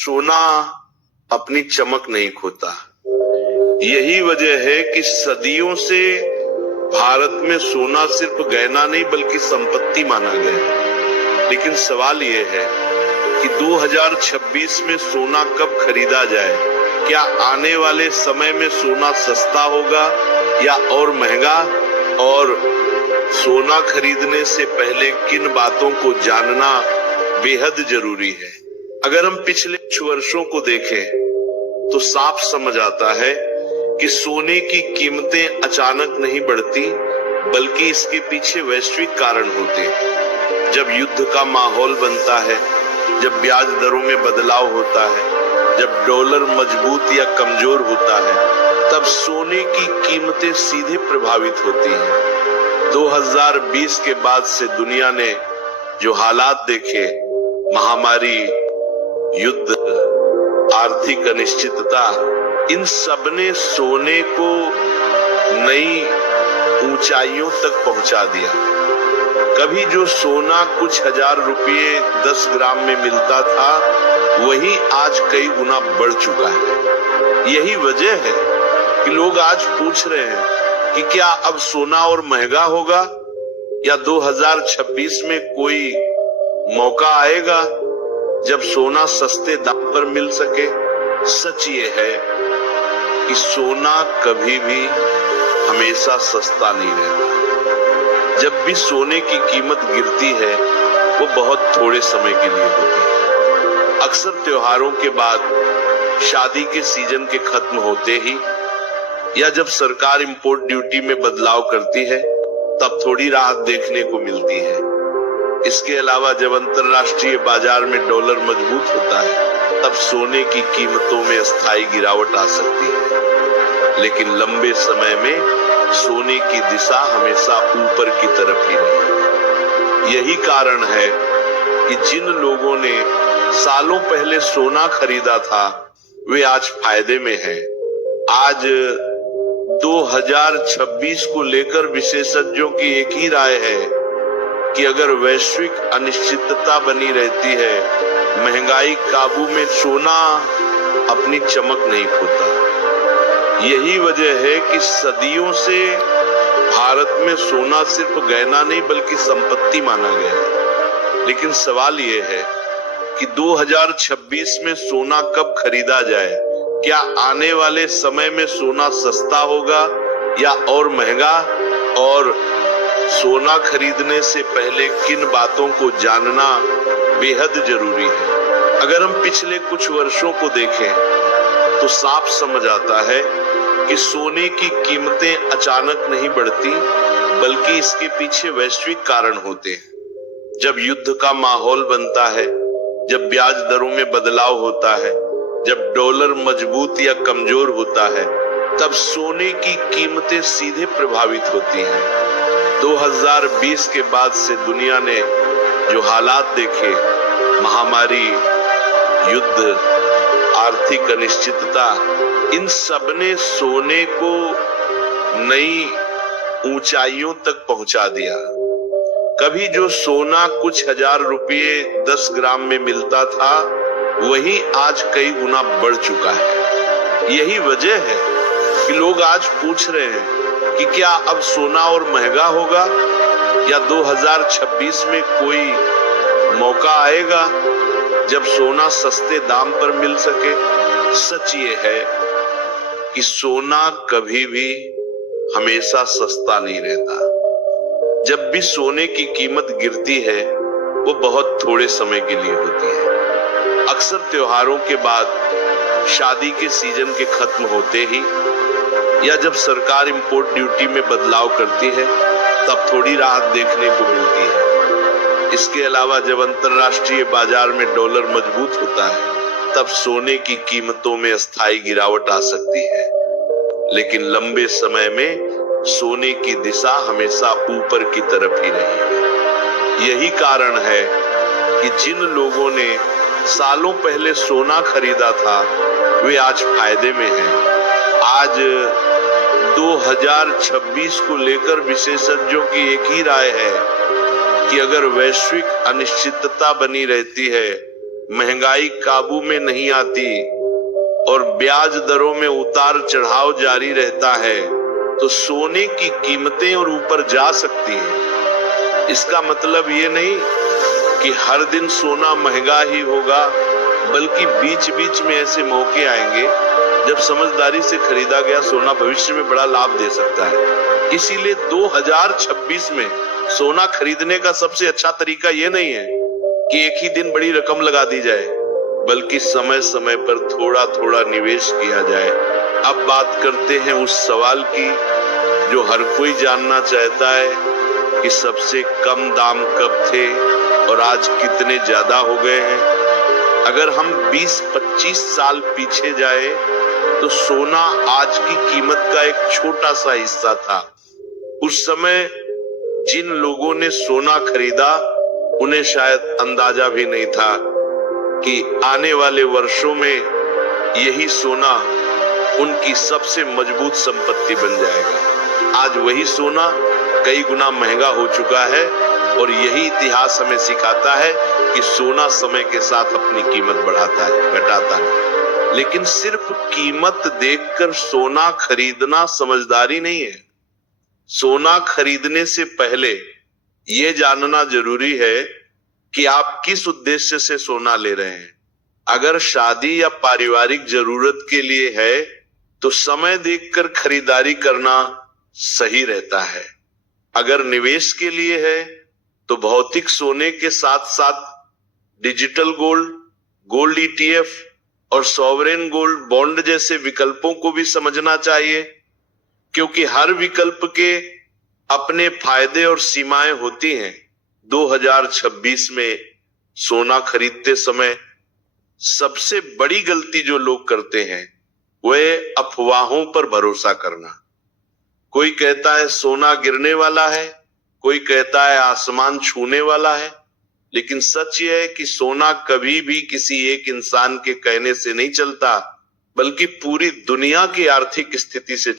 सोना अपनी चमक नहीं खोता। यही वजह है कि सदियों से भारत में सोना सिर्फ गहना नहीं बल्कि संपत्ति माना गया। लेकिन सवाल यह है कि 2026 में सोना कब खरीदा जाए? क्या आने वाले समय में सोना सस्ता होगा या और महंगा? और सोना खरीदने से पहले किन बातों को जानना बेहद जरूरी है। अगर हम पिछले कुछ वर्षों को देखें तो साफ समझ आता है कि सोने की कीमतें अचानक नहीं बढ़ती बल्कि इसके पीछे वैश्विक कारण होते हैं। जब युद्ध का माहौल बनता है, जब ब्याज दरों में बदलाव होता है, जब डॉलर मजबूत या कमजोर होता है, तब सोने की कीमतें सीधे प्रभावित होती हैं। 2020 के बाद से दुनिया ने जो हालात देखे, महामारी, युद्ध, आर्थिक अनिश्चितता, इन सब ने सोने को नई ऊंचाइयों तक पहुंचा दिया। कभी जो सोना कुछ हजार रुपये 10 ग्राम में मिलता था, वही आज कई गुना बढ़ चुका है। यही वजह है कि लोग आज पूछ रहे हैं कि क्या अब सोना और महंगा होगा या 2026 में कोई मौका आएगा जब सोना सस्ते दाम पर मिल सके। सच ये है कि सोना कभी भी हमेशा सस्ता नहीं रहता। जब भी सोने की कीमत गिरती है वो बहुत थोड़े समय के लिए होती है। अक्सर त्योहारों के बाद, शादी के सीजन के खत्म होते ही या जब सरकार इंपोर्ट ड्यूटी में बदलाव करती है तब थोड़ी राहत देखने को मिलती है। इसके अलावा जब अंतरराष्ट्रीय बाजार में डॉलर मजबूत होता है तब सोने की कीमतों में अस्थायी गिरावट आ सकती है। लेकिन लंबे समय में सोने की दिशा हमेशा ऊपर की तरफ ही रही। यही कारण है कि जिन लोगों ने सालों पहले सोना खरीदा था वे आज फायदे में हैं। आज 2026 को लेकर विशेषज्ञों की एक ही राय है कि अगर वैश्विक अनिश्चितता बनी रहती है, महंगाई काबू में, सोना अपनी चमक नहीं खोता। यही वजह है कि सदियों से भारत में सोना सिर्फ गहना नहीं बल्कि संपत्ति माना गया। लेकिन सवाल यह है कि 2026 में सोना कब खरीदा जाए? क्या आने वाले समय में सोना सस्ता होगा या और महंगा? और सोना खरीदने से पहले किन बातों को जानना बेहद जरूरी है। अगर हम पिछले कुछ वर्षों को देखें तो साफ समझ आता है कि सोने की कीमतें अचानक नहीं बढ़ती बल्कि इसके पीछे वैश्विक कारण होते हैं। जब युद्ध का माहौल बनता है, जब ब्याज दरों में बदलाव होता है, जब डॉलर मजबूत या कमजोर होता है, तब सोने की कीमतें सीधे प्रभावित होती हैं। 2020 के बाद से दुनिया ने जो हालात देखे, महामारी, युद्ध, आर्थिक अनिश्चितता, इन सब ने सोने को नई ऊंचाइयों तक पहुंचा दिया। कभी जो सोना कुछ हजार रुपये 10 ग्राम में मिलता था, वही आज कई गुना बढ़ चुका है। यही वजह है कि लोग आज पूछ रहे हैं कि क्या अब सोना और महंगा होगा या 2026 में कोई मौका आएगा जब सोना सस्ते दाम पर मिल सके। सच ये है कि सोना कभी भी हमेशा सस्ता नहीं रहता। जब भी सोने की कीमत गिरती है वो बहुत थोड़े समय के लिए होती है। अक्सर त्योहारों के बाद, शादी के सीजन के खत्म होते ही या जब सरकार इंपोर्ट ड्यूटी में बदलाव करती है तब थोड़ी राहत देखने को मिलती है। इसके अलावा जब अंतरराष्ट्रीय बाजार में डॉलर मजबूत होता है तब सोने की कीमतों में अस्थायी गिरावट आ सकती है। लेकिन लंबे समय में सोने की दिशा हमेशा ऊपर की तरफ ही रही है। यही कारण है कि जिन लोगों ने सालों पहले सोना खरीदा था वे आज फायदे में हैं। आज 2026 को लेकर विशेषज्ञों की एक ही राय है कि अगर वैश्विक अनिश्चितता बनी रहती है, महंगाई काबू में नहीं आती और ब्याज दरों में उतार चढ़ाव जारी रहता है तो सोने की कीमतें और ऊपर जा सकती है। इसका मतलब ये नहीं कि हर दिन सोना महंगा ही होगा, बल्कि बीच बीच में ऐसे मौके आएंगे जब समझदारी से खरीदा गया सोना भविष्य में बड़ा लाभ दे सकता है। इसीलिए 2026 में सोना खरीदने का सबसे अच्छा तरीका ये नहीं है कि एक ही दिन बड़ी रकम लगा दी जाए, बल्कि समय समय पर थोड़ा थोड़ा निवेश किया जाए। अब बात करते हैं उस सवाल की जो हर कोई जानना चाहता है कि सबसे कम दाम कब थे और आज कितने ज्यादा हो गए हैं। अगर हम 20-25 साल पीछे जाए तो सोना आज की कीमत का एक छोटा सा हिस्सा था। उस समय जिन लोगों ने सोना खरीदा उन्हें शायद अंदाजा भी नहीं था कि आने वाले वर्षों में यही सोना उनकी सबसे मजबूत संपत्ति बन जाएगा। आज वही सोना कई गुना महंगा हो चुका है और यही इतिहास हमें सिखाता है कि सोना समय के साथ अपनी कीमत बढ़ाता है, घटाता नहीं। लेकिन सिर्फ कीमत देखकर सोना खरीदना समझदारी नहीं है। सोना खरीदने से पहले यह जानना जरूरी है कि आप किस उद्देश्य से सोना ले रहे हैं। अगर शादी या पारिवारिक जरूरत के लिए है तो समय देखकर खरीदारी करना सही रहता है। अगर निवेश के लिए है तो भौतिक सोने के साथ साथ डिजिटल गोल्ड, गोल्ड ETF और सॉवरेन गोल्ड बॉन्ड जैसे विकल्पों को भी समझना चाहिए, क्योंकि हर विकल्प के अपने फायदे और सीमाएं होती हैं। 2026 में सोना खरीदते समय सबसे बड़ी गलती जो लोग करते हैं वह अफवाहों पर भरोसा करना। कोई कहता है सोना गिरने वाला है, कोई कहता है आसमान छूने वाला है, लेकिन सच यह है कि सोना कभी भी किसी एक इंसान के कहने से नहीं चलता, बल्कि पूरी दुनिया की आर्थिक स्थिति से